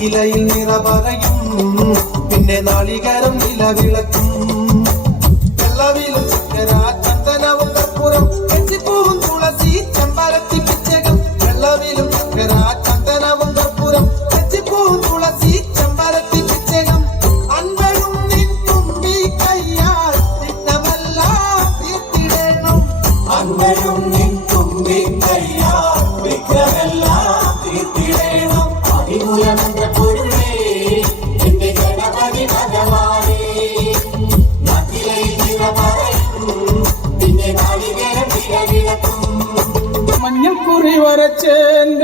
ഇലയിൽ നിറ പറയും പിന്നെ നാളികേരം നിലവിളക്കും വെള്ളവിലും ചക്കര ചന്ദനവും കർപ്പൂരം കെട്ടിപ്പൂവും തുളസി ചെമ്പരത്തി പിച്ചകം വെള്ളവിലും ചക്കര ചന്ദനവും കർപ്പൂരം കെട്ടിപ്പൂവും തുളസി ചെമ്പരത്തി പിച്ചകം അൻപഴും നിൻ തുമ്പി കയ്യാൽ വിഘ്നമെല്ലാം തീർത്തിടണം അൻപഴും നിൻ തുമ്പി കയ്യാൽ വിഘ്നമെല്ലാം തീർത്തിടണം അതിമൂലമന്ത്ര പൊരുളേ എന്റെ ഗണപതി ഭഗവാനേ പിന്നെ നാളികേരം നിലവിളക്കും മഞ്ഞക്കുറി വരച്ചേന്റെ